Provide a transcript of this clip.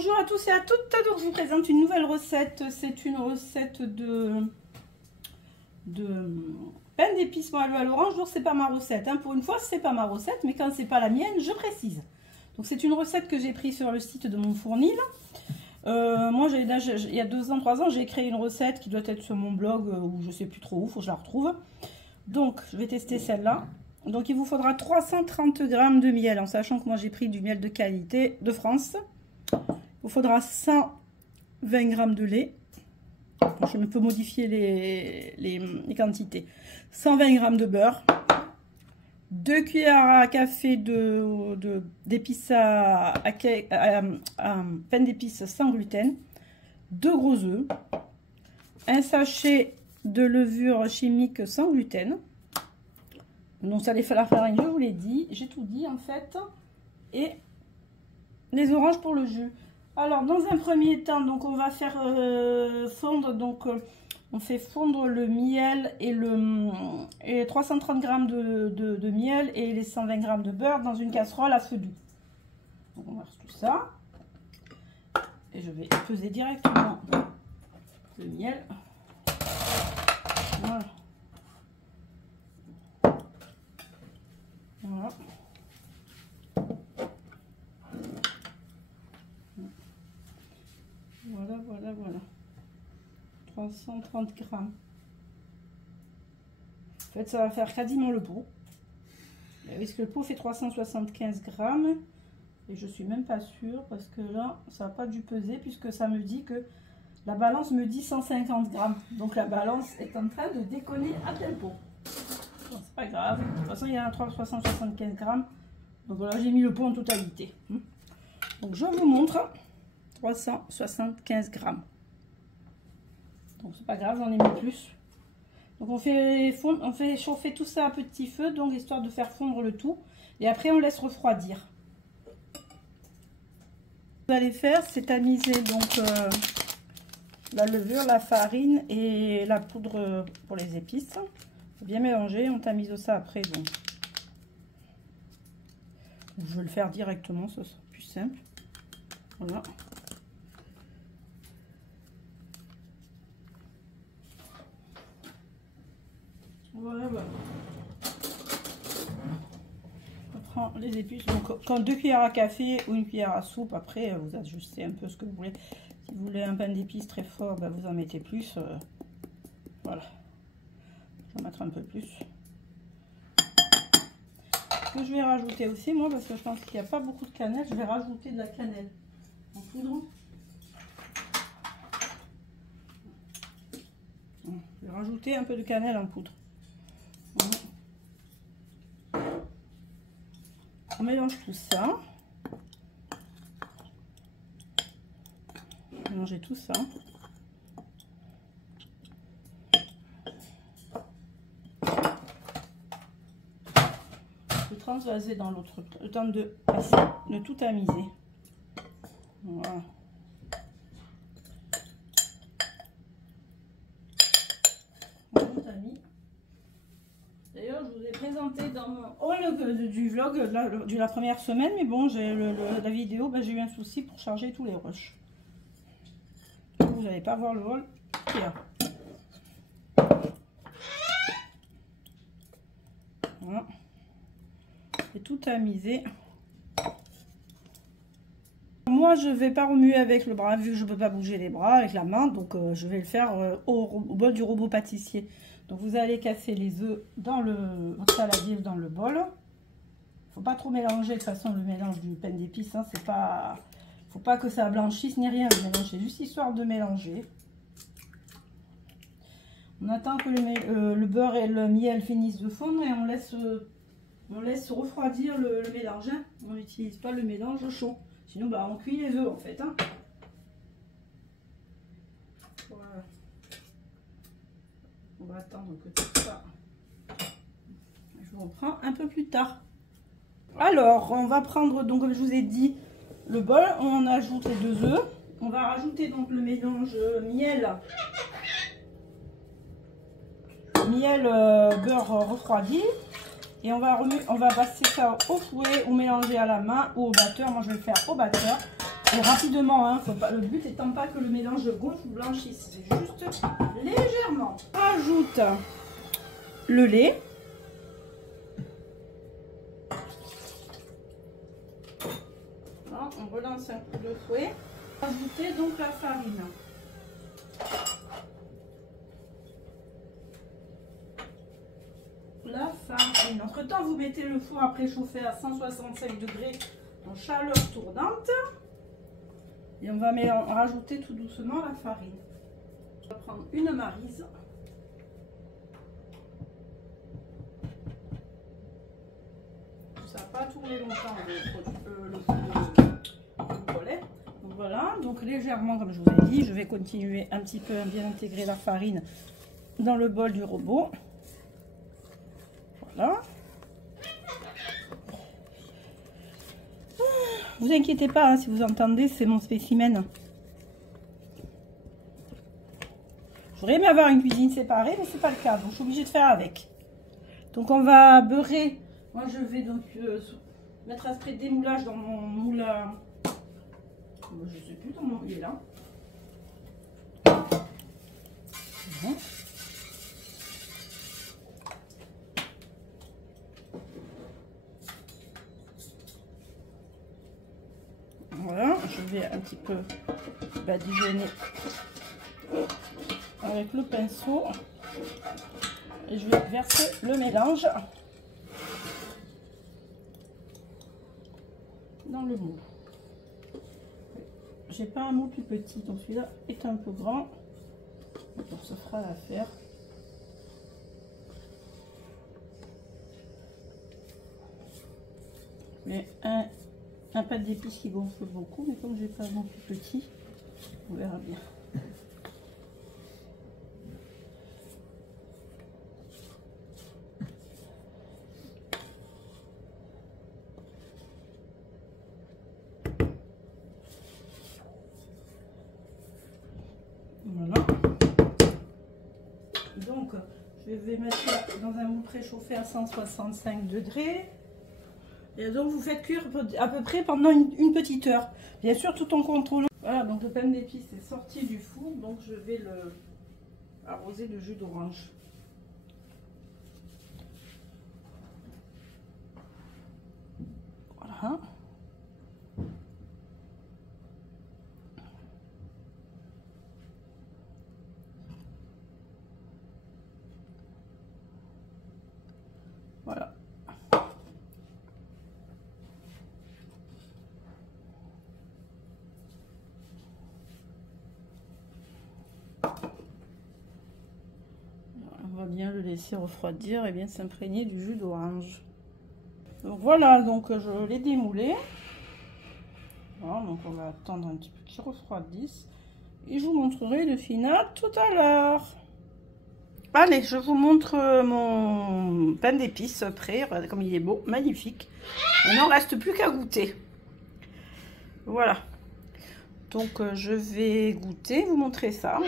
Bonjour à tous et à toutes, donc je vous présente une nouvelle recette. C'est une recette de pain d'épices moelleux à l'orange. Donc c'est pas ma recette, hein. Pour une fois c'est pas ma recette, mais quand c'est pas la mienne je précise. Donc c'est une recette que j'ai prise sur le site de mon fournil. Moi il y a 2 ans, 3 ans j'ai créé une recette qui doit être sur mon blog ou je sais plus trop où, faut que je la retrouve. Donc je vais tester celle-là. Donc il vous faudra 330 g de miel, en sachant que moi j'ai pris du miel de qualité de France. Il vous faudra 120 g de lait. Je peux modifier les quantités. 120 g de beurre. 2 cuillères à café d'épices à pain d'épices sans gluten. 2 gros œufs. Un sachet de levure chimique sans gluten. Donc ça les fait la farine, je vous l'ai dit, j'ai tout dit en fait. Et les oranges pour le jus. Alors dans un premier temps, donc on va faire fondre, donc on fait fondre le miel et les 330 g de miel et les 120 g de beurre dans une casserole à feu doux. Donc on verse tout ça. Et je vais peser directement le miel. Voilà. Voilà. Voilà. 330 g. En fait, ça va faire quasiment le pot. Puisque le pot fait 375 g. Et je suis même pas sûre parce que là, ça n'a pas dû peser puisque ça me dit que la balance me dit 150 g. Donc la balance est en train de déconner à tel pot. Bon, c'est pas grave. De toute façon, il y a un 375 g. Donc voilà, j'ai mis le pot en totalité. Donc je vous montre 375 g. Donc c'est pas grave, j'en ai mis plus. Donc on fait chauffer tout ça à petit feu, donc histoire de faire fondre le tout. Et après on laisse refroidir. Ce que vous allez faire, c'est tamiser donc la levure, la farine et la poudre pour les épices. Bien mélanger, on tamise ça après. Donc je vais le faire directement, ce sera plus simple. Voilà. Voilà. On prend les épices, donc quand 2 cuillères à café ou 1 cuillère à soupe, après vous ajustez un peu ce que vous voulez. Si vous voulez un pain d'épices très fort, ben, vous en mettez plus. Voilà. Je vais mettre un peu plus. Ce que je vais rajouter aussi, moi, parce que je pense qu'il n'y a pas beaucoup de cannelle, je vais rajouter de la cannelle en poudre. Je vais rajouter un peu de cannelle en poudre. On mélange tout ça. Mélangez tout ça. Je vais transvaser dans l'autre, le temps de tout tamiser. Voilà. D'ailleurs, je vous ai présenté dans mon haul du vlog de la première semaine, mais bon, la vidéo, ben, j'ai eu un souci pour charger tous les rushs. Vous n'allez pas voir le haul qu'il y a. Voilà. C'est tout tamisé. Moi, je ne vais pas remuer avec le bras, vu que je ne peux pas bouger les bras avec la main, donc je vais le faire au bol du robot pâtissier. Donc vous allez casser les œufs dans le saladier ou dans le bol. Il ne faut pas trop mélanger, de toute façon le mélange du pain d'épices, hein, c'est pas, faut pas que ça blanchisse ni rien, le mélange, c'est juste histoire de mélanger. On attend que le beurre et le miel finissent de fondre et on laisse refroidir le mélange. Hein. On n'utilise pas le mélange chaud, sinon bah, on cuit les œufs en fait. Hein. Voilà. On va attendre que tout ça. Je vous reprends un peu plus tard. Alors, on va prendre, donc comme je vous ai dit, le bol. On ajoute les 2 œufs. On va rajouter donc le mélange miel beurre refroidi. Et on va passer ça au fouet ou mélanger à la main ou au batteur. Moi, je vais le faire au batteur. Et rapidement, hein, faut pas, le but étant pas que le mélange gonfle ou blanchisse, c'est juste légèrement. On ajoute le lait. Voilà, on relance un coup de fouet. Ajouter donc la farine. La farine. Entre temps, vous mettez le four à préchauffer à 165 degrés en chaleur tournante. Et on va rajouter tout doucement la farine. On va prendre une maryse. Ça va pas tourner longtemps le collet. Donc voilà, donc légèrement comme je vous ai dit, je vais continuer un petit peu à bien intégrer la farine dans le bol du robot. Voilà. Vous inquiétez pas, hein, si vous entendez, c'est mon spécimen. J'aurais aimé avoir une cuisine séparée, mais c'est pas le cas, donc je suis obligée de faire avec. Donc on va beurrer. Moi je vais donc mettre un spray de démoulage dans mon moule à... Je sais plus, il est là. Voilà, je vais un petit peu badigeonner avec le pinceau et je vais verser le mélange dans le moule. J'ai pas un moule plus petit, donc celui-là est un peu grand, donc ça fera l'affaire. Mais un pâte d'épices qui gonfle beaucoup, mais comme j'ai pas un moule plus petit, on verra bien. Voilà. Donc, je vais mettre dans un moule préchauffé à 165 degrés. Et donc, vous faites cuire à peu près pendant une petite heure. Bien sûr, tout en contrôlant. Voilà, donc le pain d'épices est sorti du four. Donc, je vais le arroser de jus d'orange. Voilà. Voilà. On va bien le laisser refroidir et bien s'imprégner du jus d'orange. Donc voilà, donc je l'ai démoulé. Voilà, donc on va attendre un petit peu qu'il refroidisse. Et je vous montrerai le final tout à l'heure. Allez, je vous montre mon pain d'épices prêt. Regardez comme il est beau, magnifique. Il n'en reste plus qu'à goûter. Voilà. Donc je vais goûter, vous montrer ça.